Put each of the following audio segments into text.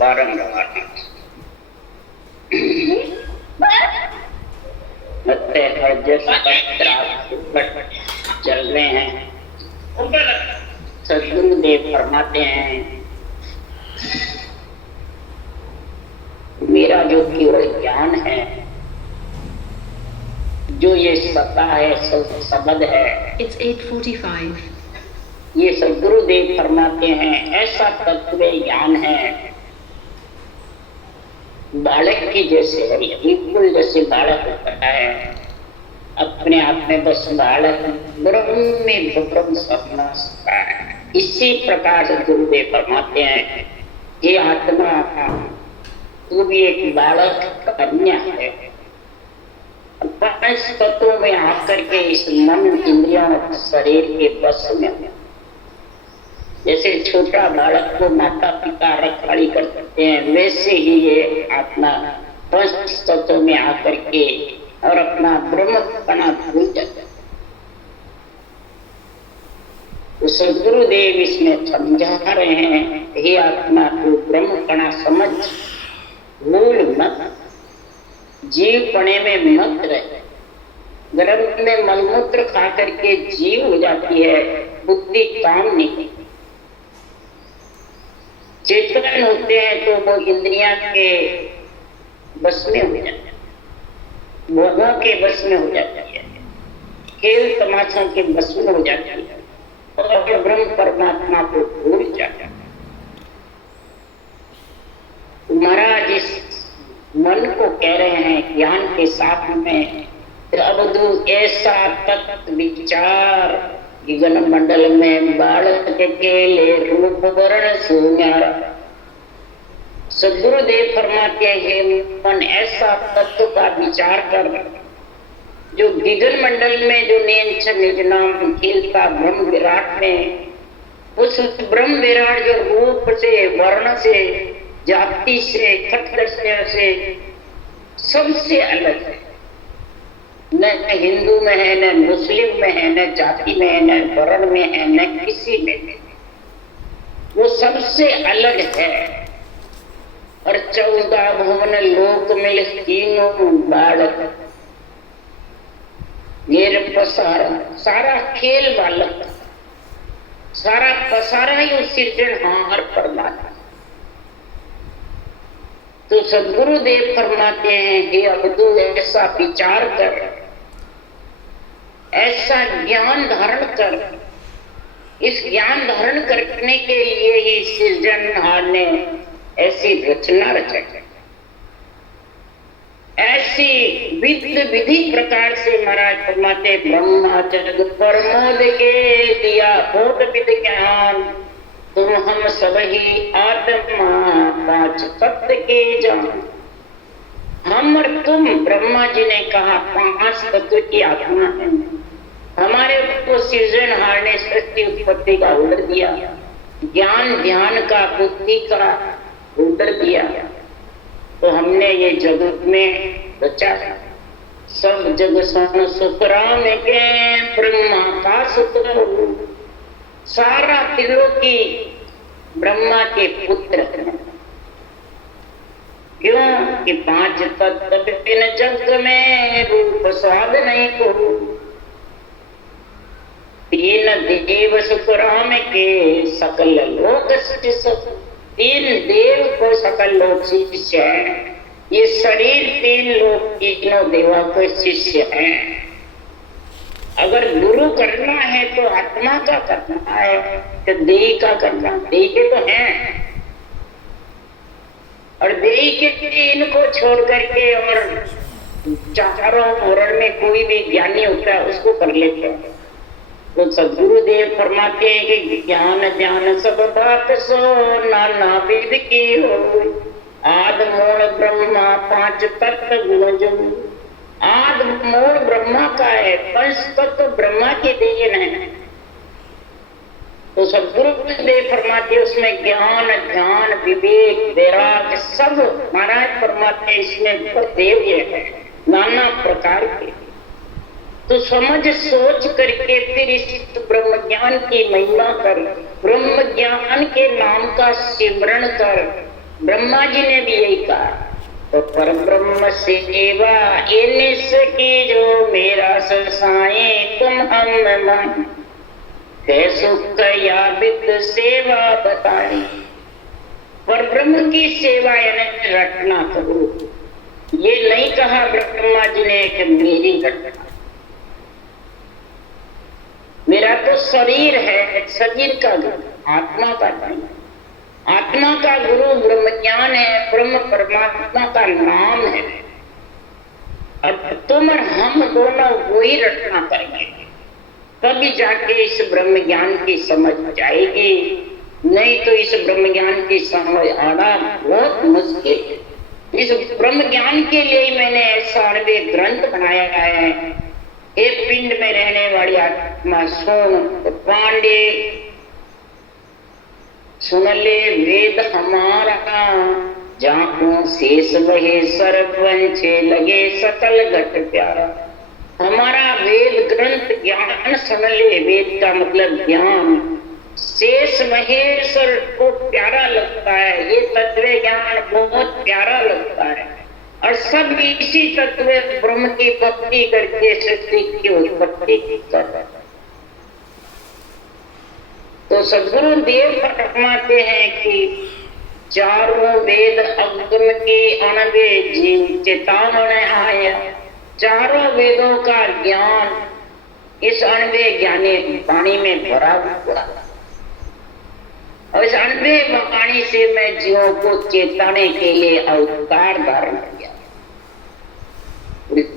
बारंबार चल रहे हैं। सदगुरुदेव फरमाते हैं, मेरा जो केवल ज्ञान है, जो ये सत्ता है, शब्द है, It's 8:45. ये सदगुरुदेव फरमाते हैं ऐसा तत्व ज्ञान है बालक की जैसे है, बिल्कुल जैसे बालक होता है अपने आप में, बस बालक ब्रह्म में ब्रह्म समझ सकता है। इसी प्रकार से गुरुदेव फरमाते हैं, ये आत्मा तू भी एक बालक कन्या है, पांच तत्वों में आकर के इस मन इंद्रियों शरीर के बस में, जैसे छोटा बालक को माता पिता रखवाली कर सकते हैं, वैसे ही ये आत्मा पंच तत्वों में आकर के और अपना ब्रह्म पना भूल जाता है। तो सदगुरुदेव इसमें समझा रहे हैं, हे आत्मा को ब्रह्म पना समझ, भूल मत, जीव पने में मत रहे। गर्भ में मलमूत्र खा करके जीव हो जाती है, बुद्धि काम नहीं। चेतन होते हैं तो वो इंद्रियां के बस में हो जाते हैं, भोगों के बस में हो जाती है, खेल तमाशों के बस में हो जाती है और ब्रह्म परमात्मा को भूल जाता है। महाराज इस मन को कह रहे हैं ज्ञान के साथ में, अब तू ऐसा तत्व विचार, गगन मंडल में बालक के ले रूप वर्ण सुन्यारा। सदगुरुदेव फरमाते हैं, मन ऐसा तत्व का विचार कर जो गगन मंडल में जो निज नाम खिलता ब्रह्म विराट में, उस ब्रह्म विराट जो रूप से, वर्ण से, जाति से, खट से सबसे अलग है। न हिंदू में है, न मुस्लिम में है, न जाति में है, न वर्ण में है, न किसी में है, वो सबसे अलग है। और 14 भुवन लोक मिल तीनों बालक घेर पसारा, सारा खेल बालक, सारा पसारा ही उस सृजनहार परमात्मा। तो सदगुरुदेव फरमाते हैं, हे अवधू ऐसा विचार कर, ऐसा ज्ञान धारण कर। इस ज्ञान धारण करने के लिए ही सृजनहार ने ऐसी रचना रचाई, ऐसी विधि प्रकार से महाराज फरमाते, ब्रह्मा जग प्रमोद के दिया भोट विद ज्ञान, तुम हम सब ही आत्मा पांच तत्व के जान। हम और तुम, ब्रह्मा जी ने कहा, 5 तत्व की आत्मा है। हमारे को सृजनहार ने सृष्टि उत्पत्ति का ऑर्डर दिया, ज्ञान ध्यान का, बुद्धि का ऑर्डर दिया, तो हमने ये जगत में रचा। सब जग सन सुखराम के ब्रह्मा का सुत्र, सारा त्रिलोकी ब्रह्मा के पुत्र। क्यों कि 5 तत्व बिन जग में रूप स्वाद नहीं को, 3 देव सुखराम के सकल लोक शिष्य, 3 देव को सकल लोक शिष्य है। ये शरीर 3 लोक, तीनों देवा को शिष्य हैं। अगर गुरु करना है तो आत्मा का करना है, तो देही का करना, देही के तो हैं, और देही के इनको छोड़ करके और चारों ओर में कोई भी ज्ञानी होता है उसको कर लेते हैं। तो सदगुरुदेव फरमाते हैं कि ज्ञान ज्ञान सब बात सो, नाना विध की हो, आद मूल ब्रह्मा 5 तत्व गुण जो। आद मूल ब्रह्मा का है, 5 तत्व ब्रह्मा के देन है। तो सदगुरुदेव फरमाते उसमें ज्ञान ध्यान विवेक वैराग्य सब महाराज फरमाते इसमें देव ये है, नाना प्रकार के। तो समझ सोच करके फिर इस ब्रह्म ज्ञान की महिमा कर, ब्रह्म ज्ञान के नाम का सिमरण कर। ब्रह्मा जी ने भी यही कहा, तो पर ब्रह्म सेवा इन्हीं की जो मेरा ससाए तुम हम मन है सुख या विद सेवा बताए। पर ब्रह्म की सेवा यानी रटना करो। ये नहीं कहा ब्रह्मा जी ने कि मेरी रटना, मेरा तो शरीर है, शरीर का गुरु आत्मा का नहीं। आत्मा का गुरु ब्रह्म ज्ञान है, ब्रह्म परमात्मा का नाम है। अब तुम और हम दोनों वही रटना करेंगे, तभी जाके इस ब्रह्म ज्ञान की समझ जाएगी। नहीं तो इस ब्रह्म ज्ञान की समझ आना बहुत मुश्किल है। इस ब्रह्म ज्ञान के लिए मैंने 98 ग्रंथ बनाया है। एक पिंड में रहने वाली आत्मा सुन, पांडे सुन ले वेद हमारा, जाको शेष वहे सर्वंचे लगे सकल घट प्यारा। हमारा वेद ग्रंथ ज्ञान सुन ले, वेद का मतलब ज्ञान। शेष महेश्वर को प्यारा लगता है, ये तत्व ज्ञान बहुत प्यारा लगता है। और सब इसी तत्व ब्रह्म की भक्ति करके सृष्टि की उत्पत्ति कर रहा है। तो सद्गुरु देव फरमाते हैं कि चारों वेद अगम की अणवे जीव चेतावन आया। चारों वेदों का ज्ञान इस अणवे ज्ञानी वाणी में भरा हुआ, और इस अणवे वाणी से मैं जीवों को चेताने के लिए अवतार धारण किया।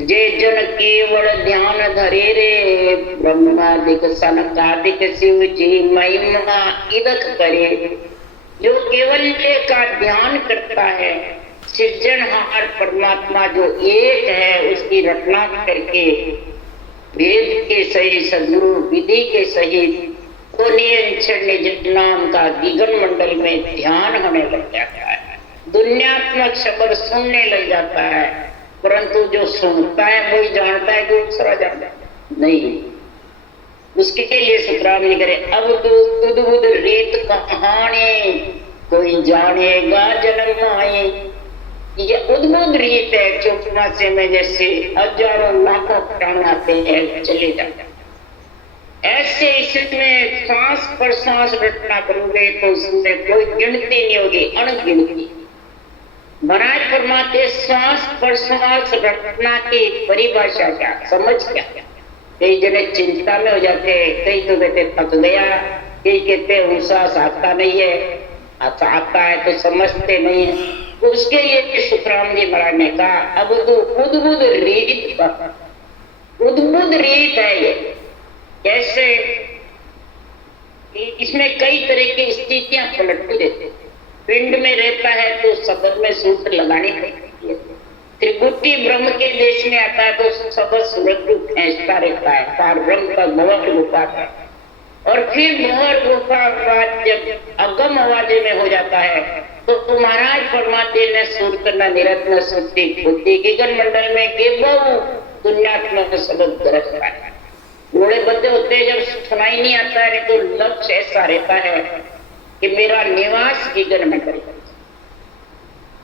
जे जन केवल ध्यान धरे रे, ब्रह्मादिक सनकादिक शिव जी महिमा इदक करे। जो केवल्य का ध्यान करता है, सृजनहार परमात्मा जो एक है उसकी रचना करके वेद के सही सद्गुरु विधि के सही निज नाम का गगन मंडल में ध्यान होने लग जाता है। दुनियात्मक शब्द सुनने लग जाता है, परंतु जो सुनता है वही जानता है, दूसरा जानता है नहीं। उसके लिए सुखराम जी करे, अब तुद बुद रीत कहानी कोई जानेगा जन्म आए। ये उद्भुत रीत है, चौमासे में जैसे हजारों लाखों प्राण आते हैं चले जाते हैं, ऐसे इसमें सांस पर सांस रटना करोगे तो उसमें कोई गिनती नहीं होगी, अनगिनती। महाराज फरमाते सांस पर सांस रटना की परिभाषा क्या, समझ क्या? कई जने चिंता में हो जाते हैं, कई तो कहते थक गया, कई कहते सांस आता नहीं है, आता है तो समझते नहीं है। उसके लिए सुखराम जी महाराज ने कहा, अब तो उद्भुत रीत, उद्भुत रीत है ये। कैसे? इसमें कई तरह की स्थितियां पलटती रहती है। पिंड में रहता है तो शब्द में सूत्र लगानी पड़ती है। त्रिपुटी ब्रह्म के देश में आता है तो शब्द सूरज को फेंचता रहता है, पार ब्रह्म का मोहर गुफा था। और फिर मोहर गुफा बाद जब अगम आवाजे में हो जाता है तो महाराज फरमाते ने सूत्र न निरत्न सुक्ति बुद्धि गगन मंडल में केवल दुनियात्मक शब्द गरजता है। घोड़े बंदे होते हैं, जब सुनाई नहीं आता है तो लक्ष्य ऐसा रहता है कि मेरा निवास गगन में करेगा।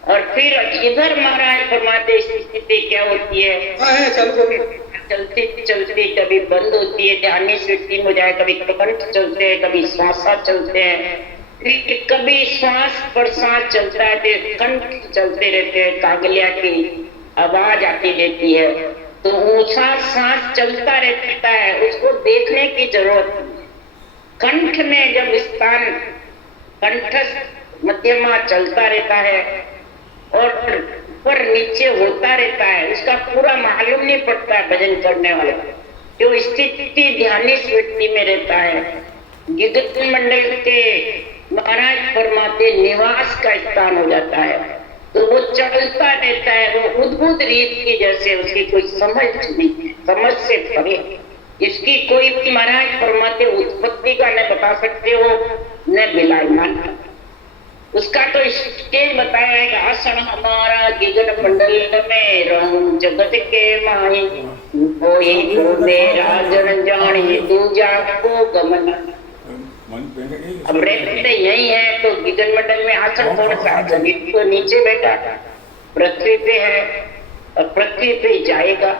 और फिर इधर महाराज फरमाते स्थिति क्या होती है, चलती चलती कभी बंद होती है, ध्यान सृष्टि हो जाए, कभी कंठ चलते हैं, कभी श्वासा चलते हैं, फिर कभी श्वास पर सांस चलता है तो कंठ चलते रहते हैं, कागलिया की आवाज आती रहती है। तो ऊंचा सांस चलता रहता है, उसको देखने की जरूरत नहीं। कंठ में जब स्थान कंठस्थ मध्यमा चलता रहता है और ऊपर नीचे होता रहता है, उसका पूरा मालूम नहीं पड़ता है भजन करने वाले जो स्थिति ध्यान वृत्ति में रहता है। गगन मंडल के महाराज फरमाते निवास का स्थान हो जाता है, तो वो चलता रहता है, वो उद्भुत रीत की जैसे उसकी कोई समझ नहीं, समझ से परे। इसकी कोई भी महाराज फरमाते उत्पत्ति का न बता सकते हो न विलायमान। उसका तो स्टेज बताया है कि आसन हमारा गगन मंडल में रहूं जगत के माही वो ही मेरा जन जानी दूजा को गमन। अब रहते यही है तो गगन मंडल में आसन कौन सा, जमीन तो नीचे बैठा पृथ्वी पे है और पृथ्वी पे जाएगा।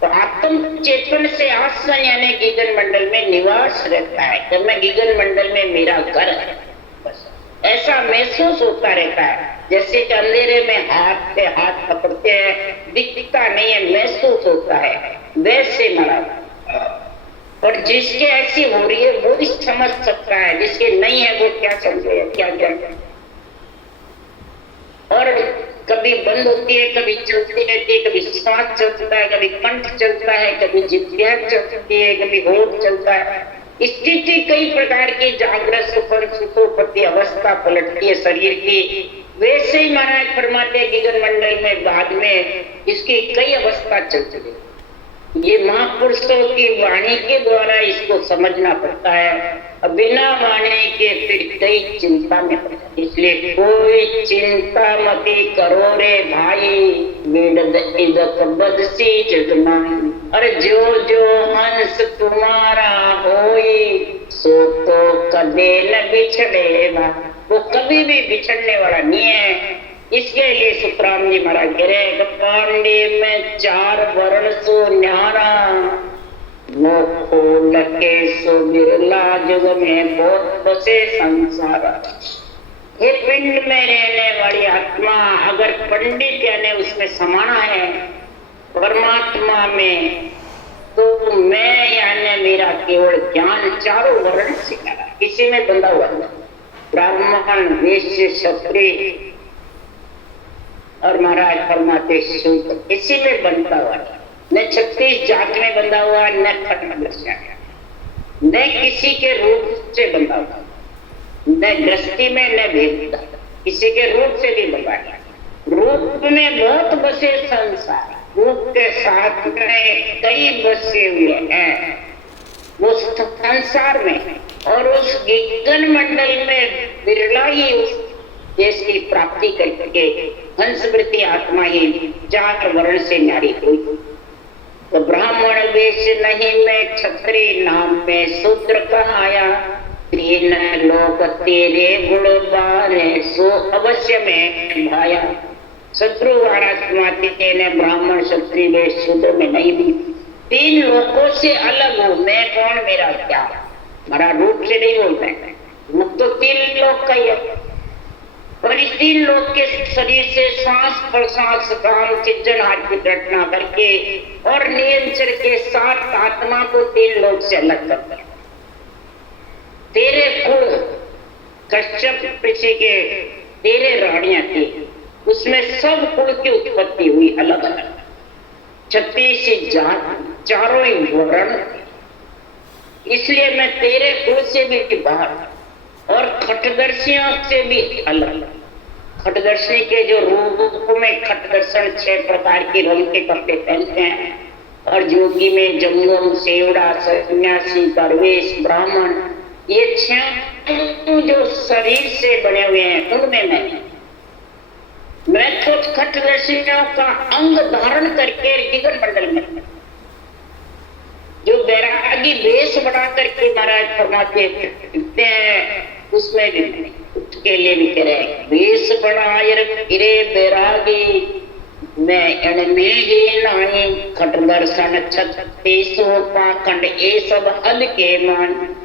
तो आत्म चेतन से आसन यानी गगन मंडल में निवास रहता है कि मैं गगन मंडल में मेरा घर है, बस ऐसा महसूस होता रहता है। जैसे कि अंधेरे में हाथ से हाथ पकड़ते हैं, दिखता नहीं है, महसूस होता है, वैसे महाराज। और जिसके ऐसी हो रही है वो भी समझ सकता है, जिसके नहीं है वो क्या समझे क्या जाने। और कभी बंद होती है, कभी चलती रहती है, कभी सांस चलता है, कभी कंठ चलता है, कभी जिह्वा चलती है, कभी होठ चलता है। स्थिति कई प्रकार की जागृत सुखन सुखोपति अवस्था पलटती है शरीर की। वैसे ही महाराज फरमाते गगन मंडल में बाद में इसकी कई अवस्था चलती है। ये महापुरुषों की वाणी के द्वारा इसको समझना पड़ता है, बिना वाणी के फिर कई चिंता में पड़ता है। इसलिए कोई चिंता मती करो रे भाई, बदसी जगमाई। अरे जो जो हंस तुम्हारा होई सो तो कदे न बिछड़ेगा, वो कभी भी बिछड़ने वाला नहीं है। इसके लिए सुखराम जी महाराज कह रहे हैं पांडे में 4 वर्ण सो न्यारा, वो खोल के सो बिरला जुग में बहुत बसे संसार। हे पिंड में रहने वाली आत्मा, अगर पंडित यानी उसमें समाना है परमात्मा में, तो मैं यानी मेरा केवल ज्ञान 4 वर्ण से किसी में बंधा हुआ है, ब्राह्मण वैश्य क्षत्रिय और महाराज फरमाते शूद्र, इसी में बंधा हुआ है। न 36 जात में बंधा हुआ, न खटमल, न किसी के रूप से बंधा हुआ, न दृष्टि में न भेद, किसी के रूप से भी बंधा है। रूप में बहुत बसे संसार, रूप के साथ में कई बसे हुए हैं वो संसार में, और उस गगन मंडल में बिरला ही उस देश की प्राप्ति करके हंसवृत्ति आत्मा ही 4 वर्ण से न्यारी हुई। तो ब्राह्मण वेश नहीं मैं क्षत्रिय नाम में शूद्र कहाया, 3 लोक तेरे गुण बारे सो अवश्य में भाया। शत्रु वारात्मा ने ब्राह्मण क्षत्रिय वेश शूद्र में नहीं भी, 3 लोकों से अलग हूँ मैं, कौन मेरा क्या, हमारा रूप से नहीं बोलता है, रूप तो 3 लोक का ही है। पर इस 3 लोक के शरीर से सांस प्रश्वास काम चिंतन आदि घटना करके और नियंत्रण के साथ आत्मा को 3 लोक से अलग करता है। तेरे कुल कश्यप ऋषि के 13 रानियां थी, उसमें सब कुल की उत्पत्ति हुई अलग अलग, 36 जात, 4 ही वर्ण, इसलिए मैं तेरे कुल से भी बाहर और खटदर्शियों से भी अलग। खटदर्शी के जो रूप में खटदर्शन 6 प्रकार के रंग के कपड़े पहनते हैं, और जोगी में जंगम सेवड़ा सन्यासी दरवेश ब्राह्मण, ये 6 जो शरीर से बने हुए हैं उनमें मैं तो खटदर्शियों का अंग धारण करके गगन मंडल में जो बैरागी वेश बना करके महाराज फरमाते हैं, उसमें भी उसके लिए भी कह रहे वेश बनाए फिरे बैरागी, मैं इनमें ही नहीं खट दर्शन 36 पाखंड ये सब हल के मान।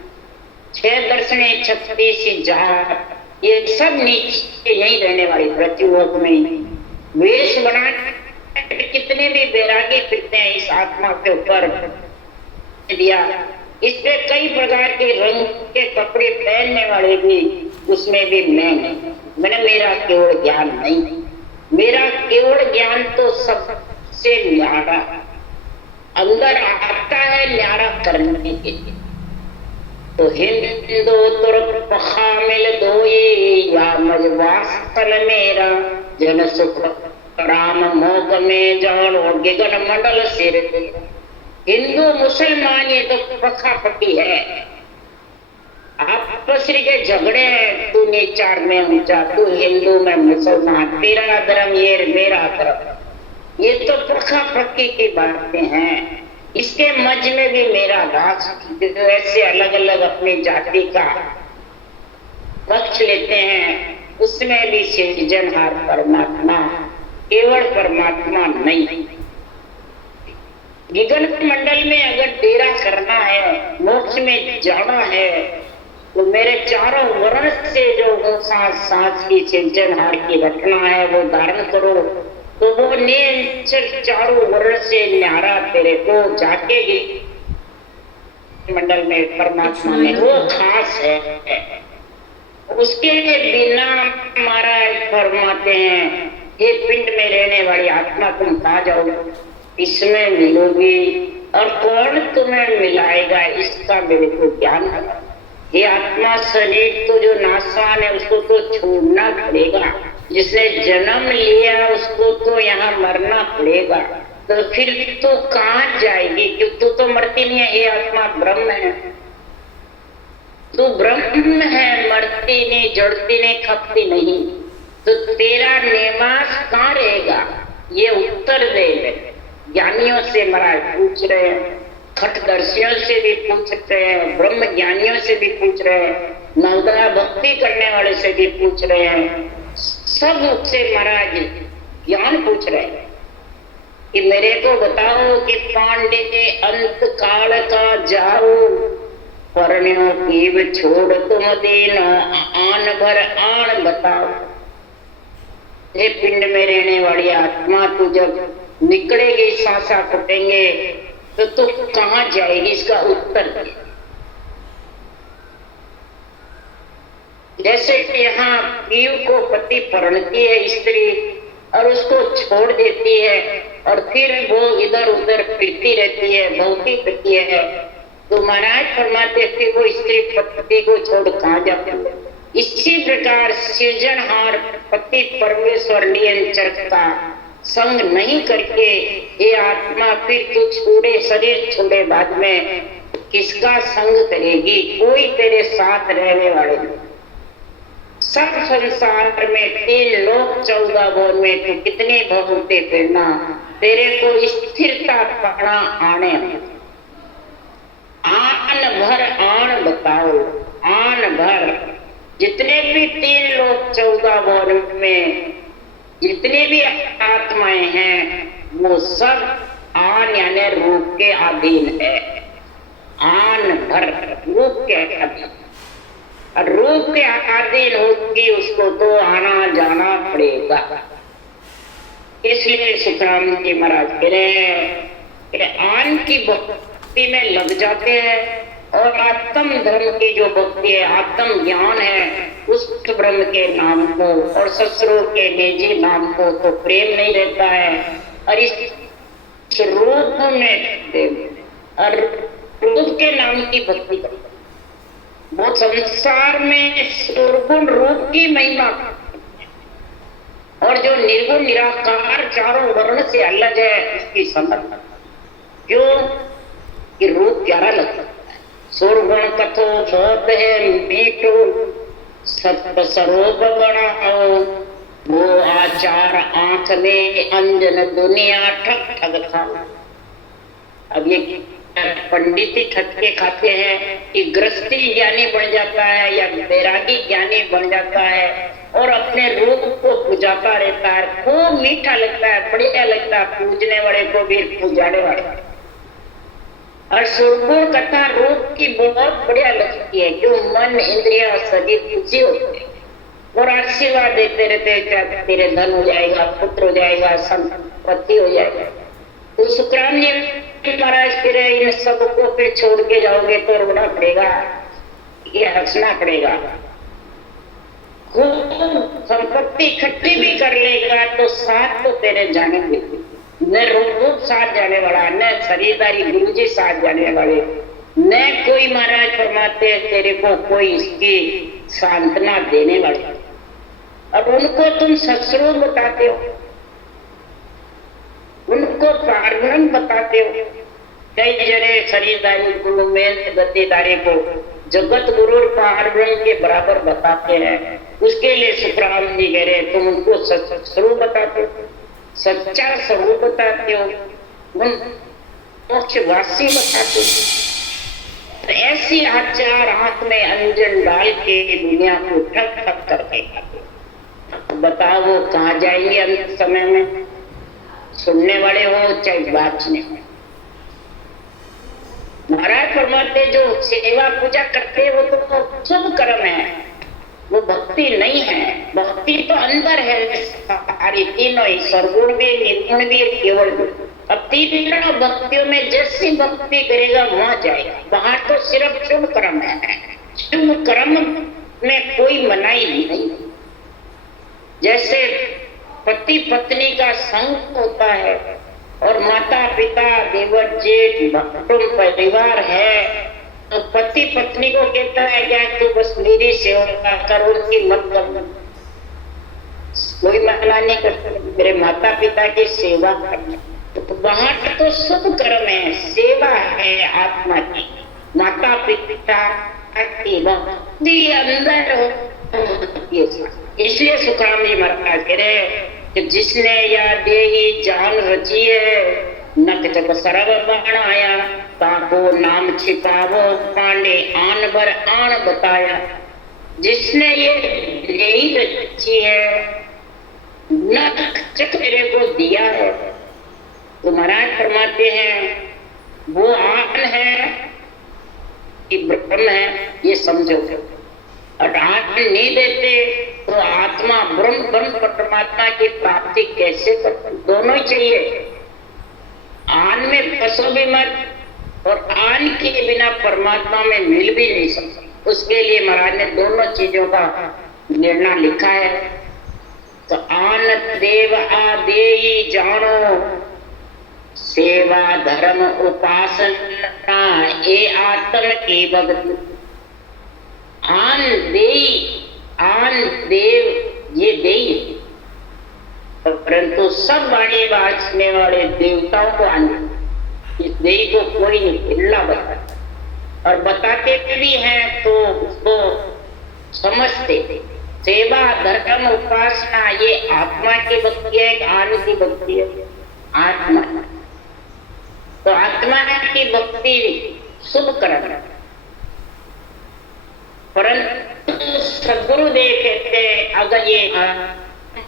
6 दर्शने 36 जात, ये सब नीचे यही रहने वाली पृथ्वीलोक में वेश बना कितने भी बैरागी फिरते हैं इस आत्मा के ऊपर दिया। इससे कई प्रकार के रंग के कपड़े पहनने वाले भी, उसमें भी मैंने मेरा केवल ज्ञान नहीं, मेरा केवल ज्ञान तो सबसे न्यारा अंदर आता है, न्यारा करने के लिए। तो हिंदू तुर्क पखामिल दोई या मजवासल मेरा, जन सुख राम मोग में जानो गगन मंडल सिर। हिंदू मुसलमान ये तो पखापटी है, आपस के झगड़े हैं, तू नीचार में ऊंचा, तू हिंदू में मुसलमान, तेरा धर्म ये मेरा धर्म, ये तो पक्का पक्की की बातें हैं। इसके मध्य में भी मेरा राज, जो ऐसे अलग अलग अपनी जाति का पक्ष लेते हैं, उसमें भी सृजनहार परमात्मा, केवल परमात्मा नहीं। विगल मंडल में अगर डेरा करना है, मोक्ष में जाना है, तो मेरे चारों वर्ण से जो सांस की सृजनहार की रखना है वो धारण करो, तो वो निरंतर चारों वर्ण से न्यारा तेरे को जाकेगी मंडल में परमात्मा में, वो खास है। उसके बिना महाराज फरमाते हैं, ये पिंड में रहने वाली आत्मा तुम कहाँ जाओ, इसमें मिलोगी और कौन तुम्हें मिलाएगा इसका मेरे को ज्ञान है। ये आत्मा शरीर तो जो नाशवान है उसको तो छोड़ना पड़ेगा, जिसने जन्म लिया उसको तो यहाँ मरना पड़ेगा, तो फिर तो कहाँ जाएगी, क्योंकि तू तो मरती नहीं है, ये आत्मा ब्रह्म है, तू ब्रह्म है, मरती नहीं, जड़ती नहीं, खपती नहीं, तो तेरा निवास कहाँ रहेगा, ये उत्तर दे। ज्ञानियों से महाराज पूछ रहे हैं, खटदर्शियों से भी पूछ रहे हैं, ब्रह्म ज्ञानियों से भी पूछ रहे हैं, नवदा भक्ति करने वाले से भी पूछ रहे हैं, सब से महाराज ज्ञान पूछ रहे हैं कि मेरे को बताओ कि पांडे के अंत काल का जाओ, परण्यों की छोड़ तुम देना, आन भर आन बताओ। ये पिंड में रहने वाली आत्मा तू जब निकलेगी, सांसा फटेंगे, तो तू कहाँ जाएगी, इसका उत्तर दे। जैसे कि यहाँ पीयू को पति परणती है स्त्री और उसको छोड़ देती है और फिर वो इधर उधर फिरती रहती है, भौंकती रहती है, तो महाराज फरमाते थे वो स्त्री पति को छोड़ कहाँ जाती है। इसी प्रकार सृजनहार पति परमेश्वर नियंत्रण का संग नहीं करके ये आत्मा फिर तू छोड़े, शरीर छोड़े बाद में किसका संग करेगी, कोई तेरे साथ रहने वाले नहीं। सब संसार में 3 लोक 14 भवन में तू कितने भवते फिरना, तेरे को स्थिरता पाना आने, आन भर आन बताओ, आन भर जितने भी 3 लोक 14 भवन में जितने भी आत्माएं हैं वो सब आन यानी रूप के अधीन है, आन भर रूप के अधीन, और रूप के अधीन होगी उसको तो आना जाना पड़ेगा। इसलिए सुखराम जी महाराज कह रहे हैं कि आन की भक्ति में लग जाते हैं और आत्म धर्म की जो भक्ति है, आत्म ज्ञान है, उस ब्रह्म के नाम को और ससुरों के निजी नाम को तो प्रेम नहीं रहता है, और इस रूप में और रूप के नाम की भक्ति करता है। वो संसार में सुरगुण रूप की महिमा और जो निर्गुण निराकार चारों वर्ण से अलग है उसकी समझ, क्यों कि रूप प्यारा लगता है। सुरगुण कथो बहुत है मीठो, सत्य स्वरूप बनाओ, वो आचार आंख में अंजन दुनिया ठग ठग खाओ। अब ये पंडित ही ठटके खाते हैं कि गृहस्थी ज्ञानी बन जाता है या बैरागी ज्ञानी बन जाता है और अपने रूप को पूजाता रहता है, खूब मीठा लगता है, बढ़िया लगता है, पूजने वाले को भी पूजाने वाले। और सुरगुण कथा रूप की बहुत बढ़िया लगती है, क्यों मन इंद्रिया शरीर खुशी होते हैं और आशीर्वाद देते रहते, तेरे धन हो जाएगा, पुत्र हो जाएगा, संपत्ति हो जाएगा। तो सुखराम जी महाराज फिर इन सबको फिर छोड़ के जाओगे तो रोना पड़ेगा, ये हंसना पड़ेगा। खूब संपत्ति इकट्ठी भी कर लेगा तो साथ तो तेरे जानेंगे, न रूप साथ जाने वाला, न शरीरदारी गुरु जी साथ जाने वाले, न कोई महाराज फरमाते तेरे को कोई इसकी सांत्वना देने वाले। अब उनको तुम ससुरों बताते हो, उनको प्रार्थना बताते हो, कई जने शरीरदारी गुरु में गद्देदारी को जगत गुरु और पारब्रह्म के बराबर बताते हैं। उसके लिए सुखराम जी कह रहे तुम उनको स्वरूप बताते हो, सच्चा स्वरूप बताते हो, मोक्षवासी बताते हो। तो ऐसी आचार आंख में अंजन डाल के दुनिया को ठक ठक करके खाते। बताओ वो कहाँ जाएंगे अंत समय में? सुनने वाले हो चाहे बातचने हो। महाराज फरमाते जो सेवा पूजा करते वो तो शुभ कर्म है, वो भक्ति नहीं है। भक्ति तो अंदर है सारी तीनों ही, सर्वगुण भी, निर्गुण भी, केवल भी। अब तीनों भक्तियों में जैसी भक्ति करेगा वहां जाएगा। वहां तो सिर्फ शुभ कर्म है। शुभ कर्म में कोई मनाही नहीं। जैसे पति पत्नी का संग होता है और माता पिता देवर जेठ कुटुंब परिवार है, तो पति पत्नी को कहता है क्या तू बस मेरी सेवा कर, उनकी मत कर। कोई मना नहीं करता, मेरे माता पिता की सेवा करना। तो वहां तो शुभ कर्म है, सेवा है आत्मा की। माता पिता की भक्ति अंदर हो। इसलिए सुखराम जी महाराज कह रहे कि जिसने या देही जान रची है, नक जब सरब बनाया, ताको नाम छिपावो पांडे आन बर आन बताया। जिसने ये देही रची है, नक चक्रे को दिया है, तो महाराज फरमाते हैं वो आन है कि ब्रह्म है, ये समझो। और आत्मा नहीं देते तो आत्मा ब्रह्म परमात्मा की प्राप्ति कैसे करते? दोनों ही चाहिए। आन में फंसो भी मत और आन के बिना परमात्मा में मिल भी नहीं सकते। उसके लिए महाराज ने दोनों चीजों का निर्णय लिखा है। तो आन देव आदेही जानो, सेवा धर्म उपासना ये आत्म की भक्ति। आन देव ये देई, परंतु सब वाणी बाजने वाले देवताओं को आने, इस देई को कोई नहीं हिल्ला बताता। और बताते भी हैं तो उसको समझते। सेवा धर्म उपासना ये आत्मा की भक्ति है, आन की भक्ति है। आत्मा तो आत्मा की भक्ति शुभ कर्म है। परंतु सदगुरुदेव कहते अगर ये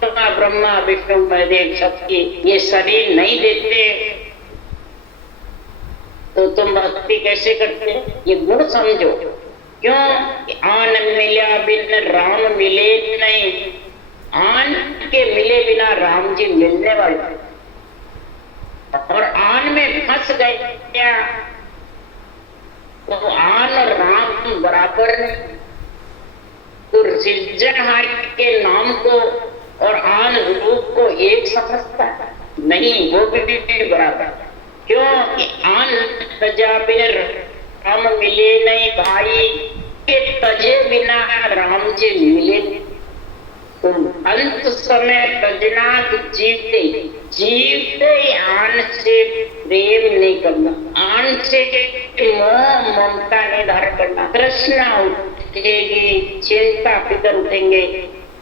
ब्रह्मा विष्णु महेश सबकी ये शरीर नहीं देते तो तुम भक्ति कैसे करते? ये गुण समझो। क्यों? आन मिला बिन राम मिले नहीं। आन के मिले बिना राम जी मिलने वाले, और आन में फंस गए क्या तो आन और राम बराबर नहीं। तो सृजनहार के नाम को और आन रूप को एक समझता है नहीं, वो भी बराबर। क्यों? आन तजा बिन राम मिले नहीं भाई, के तजे बिना राम जी मिले नहीं। तो अंत समय तजना जीवते आन से प्रेम नहीं करना, आन से मोह ममता नहीं धारण करना। तृष्णा उठेगी, चिंता फिक्र उठेंगे।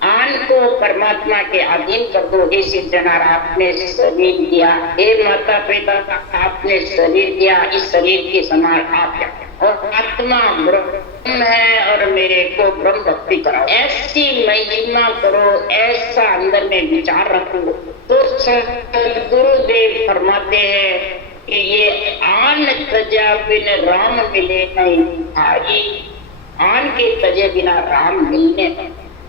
आन को परमात्मा के अधीन कर दो। हे सिद्धनार आपने शरीर दिया, हे माता पिता आपने शरीर दिया, इस शरीर के समान आप क्या और आत्मा ब्रह्म है और मेरे को ब्रह्म भक्ति कराओ, ऐसी महिमा करो, ऐसा अंदर में विचार रखो। तो गुरुदेव फरमाते हैं कि ये आन तजा बिन राम मिले नहीं भाई। आन के तजे बिना राम मिलने,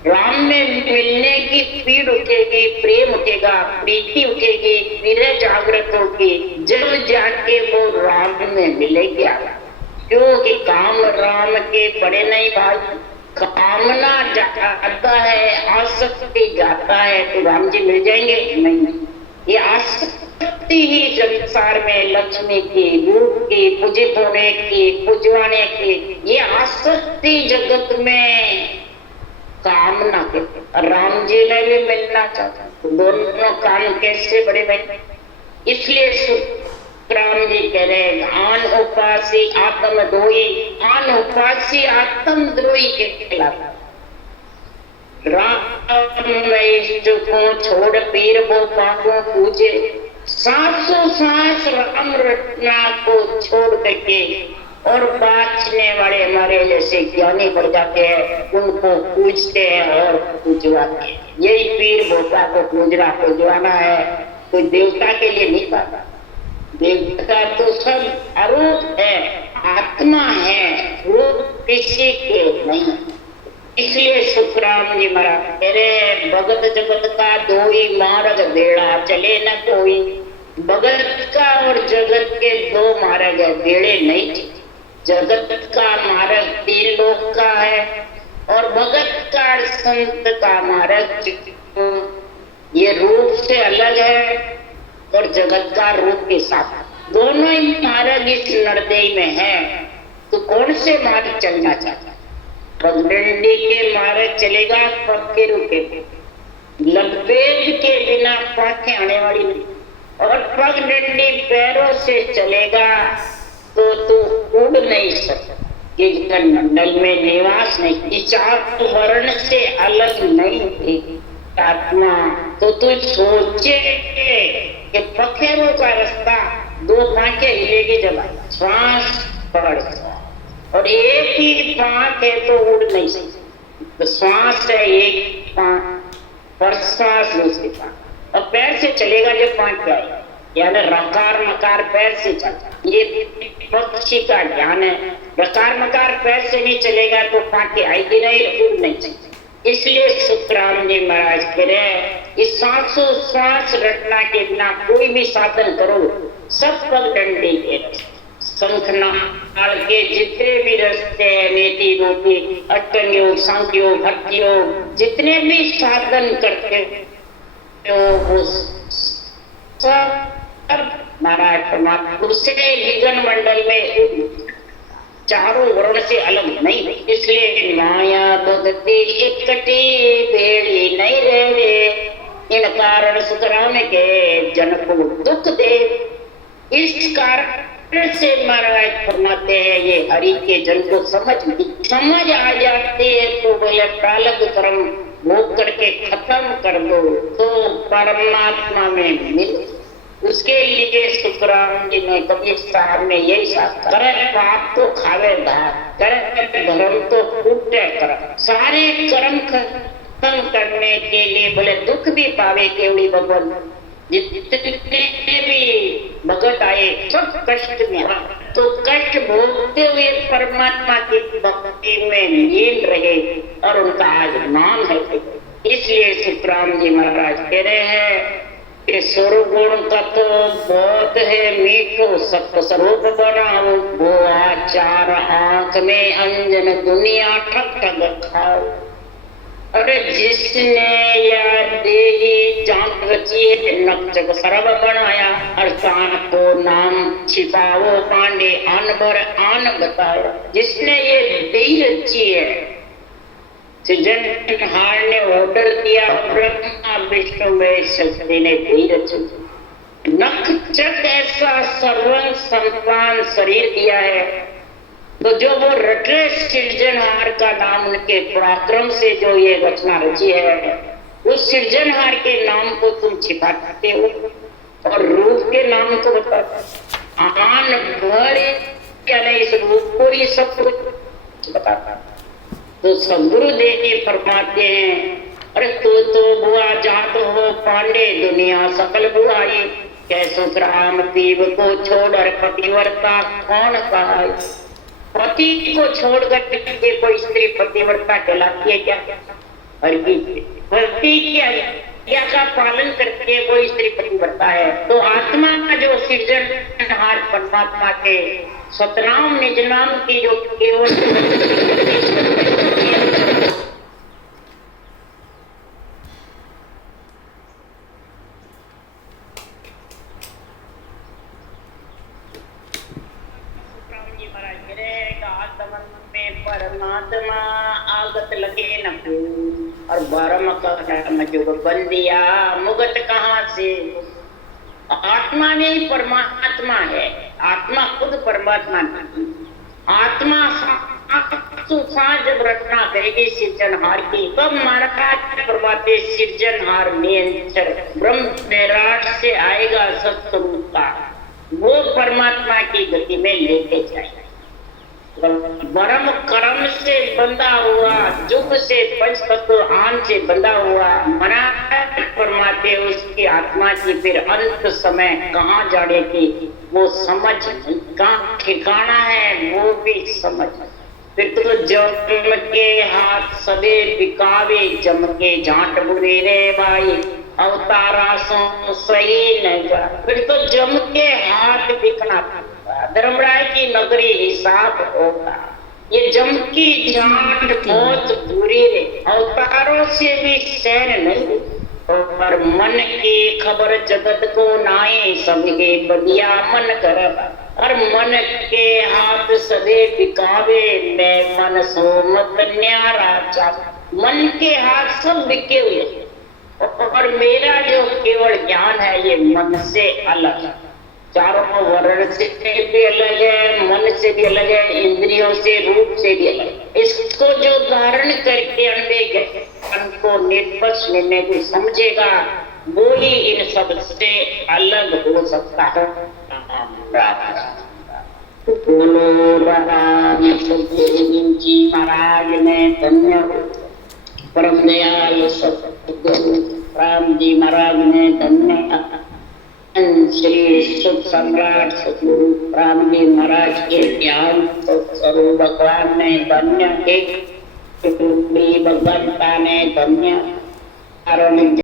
राम में मिलने की पीड़ उठेगी, प्रेम उठेगा, प्रीति उठेगी, विरह जागृत होगी, जब जाके वो राम में मिलेगा। क्योंकि काम राम के बड़े नहीं भाई। कामना जाता है, आसक्ति जाता है, तो राम जी मिल जाएंगे नहीं। ये आसक्ति ही संसार में लक्ष्मी की, रूप की, पूजित होने की, पूजवाने की, ये आसक्ति जगत में कामना के। राम जी ने भी मिलना चाहता, दोनों काम कैसे बड़े भाई। इसलिए राम जी कह रहे आन उपासी आत्म द्रोही, आन उपासी आत्म द्रोही के खिलाफ राम इष्ट को छोड़ पीर वो पापों पूजे, 700 सांस राम रटना को छोड़ करके और बाँचने वाले हमारे जैसे ज्ञानी बढ़ जाते हैं, उनको पूजते हैं और पूजवाते हैं। यही पीर भोपा को पूजना पूजवाना है, कोई देवता के लिए नहीं पाता। देवता तो सब अरूप है, आत्मा है, रूप किसी के नहीं। इसलिए सुखराम जी महाराज कह रहे भगत जगत का दोई मार्ग बेड़ा चले न कोई। भगत का और जगत के दो मार्ग है, बेड़े नहीं। जगत का मार्ग 3 लोक का है और भगत का संत का मार्ग ये रूप से अलग है और जगत का रूप के साथ। दोनों ही मार्ग इस नरदेह में है, तो कौन से मार्ग चलना चाहता? पगडंडी के मार्ग चलेगा, पक्के रुके लपेट के बिना पाखे आने वाली नहीं, और पगडंडी पैरों से चलेगा तो तू उड़ नहीं सकता। ये मंडल में निवास नहीं, चार वर्ण से अलग नहीं है आत्मा। तो तू सोचे कि पखेरों का रास्ता 2 पांखे हिलेगी जब श्वास पकड़, और एक ही पांख है तो उड़ नहीं सकती। तो श्वास है एक पांख, प्रश्वास दूसरी पांख, और पैर से चलेगा जब पांख आएगा, यानी रकार मकार पैर से चलता। ये पक्षी का ज्ञान है। रकार मकार पैर से नहीं चलेगा तो पांखें आएगी नहीं, उड़ नहीं सकती। इसलिए सुखराम जी महाराज कह रहे हैं इस 700 श्वास रटना के बिना कोई भी साधन करो, सब पगडंडी के शंखनाल के जितने भी रास्ते हैं, नेति रोटी अष्टांग योग, सांख्य योग, भक्ति योग, जितने भी साधन करते हो वो सब महाराज परमात्मा उससे विघन मंडल में चारों वर्ण से अलग नहीं। इसलिए माया भक्ति इकट्ठी भेड़ी नहीं रहे, इन कारण सुखराम के जन को दुख दे। इस कारण से महाराज फरमाते हैं ये हरि के जन को समझ आ जाती है तो बोले प्रालब्ध कर्म भोग करके खत्म कर दो तो परमात्मा में मिल। उसके लिए सुखराम जी ने कबीर साहब ने यही साथ करे पाप तो खावे भात, करे धर्म तो फूटे कर। सारे कर्म खत्म करने के लिए बोले दुख भी पावे केवड़ी भगवान, जितने भी भगत आए सब कष्ट में, तो कष्ट भोगते हुए परमात्मा की भक्ति में लीन रहे और उनका आज नाम है। इसलिए सुखराम जी महाराज कह रहे हैं कि स्वरूप का तो बहुत है मीठो, सब स्वरूप बनाओ, वो आचार आंख में अंजन दुनिया ठग ठग खाओ। अरे जिसने यार देही जान रची है नक्चक सर्व बनाया, अर्थान को नाम छिपाओ पांडे आन बर आन बताओ। जिसने ये देही रची है, सृजनहार ने ऑर्डर दिया, ब्रह्मा विष्णु में शक्ति ने देही रची। नक्चक ऐसा सर्वं संतान शरीर दिया है, तो जो वो रटे सृजनहार का नाम उनके पराक्रम से जो ये रचना रची है, उस सृजनहार के नाम को तुम छिपाते हो और रूप के नाम को बताते। आन भरे क्या नहीं, इस रूप को ये सब कुछ बताता। तो सदगुरुदेव फरमाते हैं अरे तू तो बुआ जात हो पांडे दुनिया सकल बुआई, कैसो राम पीव को छोड़ पतिव्रता कौन कहा। पति को छोड़कर के कोई स्त्री पतिव्रता कहलाती है क्या? और पति की आज्ञा का पालन करके कोई स्त्री पतिव्रता है। तो आत्मा का जो सृजनहार परमात्मा के सतनाम निज नाम की जो केवल परमात्मा आगत लगे न और बरम का जुग बंदिया मुगत कहाँ से। आत्मा में ही परमात्मा है, आत्मा खुद परमात्मा नहीं। आत्मा जब रचना करेगी सिर्जनहार की, तब महाराज परमात्मा सिर्जनहार नियंत्रण ब्रह्म विराट से आएगा सत्स्वरूप का, वो परमात्मा की गति में लेके जाएगा। परम कर्म से बंधा हुआ, जुग से पंच तत्व आन से बंधा हुआ महाराज परमात्मा उसकी आत्मा की फिर अंत समय कहाँ जाएगी वो समझ, कहाँ ठिकाना है वो भी समझ। फिर तो जम के हाथ सबे बिकावे, जम के जाट बुरे रे भाई, अवतारा सही नहीं जा। फिर तो जम के हाथ बिकना था, धर्मराय की नगरी हिसाब होगा। ये जम की जाट बहुत बुरी है, अवतारों से भी सहन नहीं। और मन की खबर जगत को नाए, सबके बढ़िया मन कर। और मन के हाथ सदे बिकावे, मैं मन सो मत न्यारा चाह। मन के हाथ सब बिके हुए, और मेरा जो केवल ज्ञान है ये मन से अलग है। चारों वर्ण से भी अलग है, मन से भी अलग है, इंद्रियों से रूप से भी अलग है। इसको जो धारण करके अंडे को निर्पक्ष निर्णय को समझेगा वो ही इन सब से अलग हो सकता है। बोलो राम जी महाराज ने धन्य, परम दयाल सतगुरु राम जी महाराज ने धन्य, श्री सुख सम्राट सतगुरु राम जी महाराज के ज्ञान स्वरूप भगवान ने धन्य, भगवंता ने धन्य।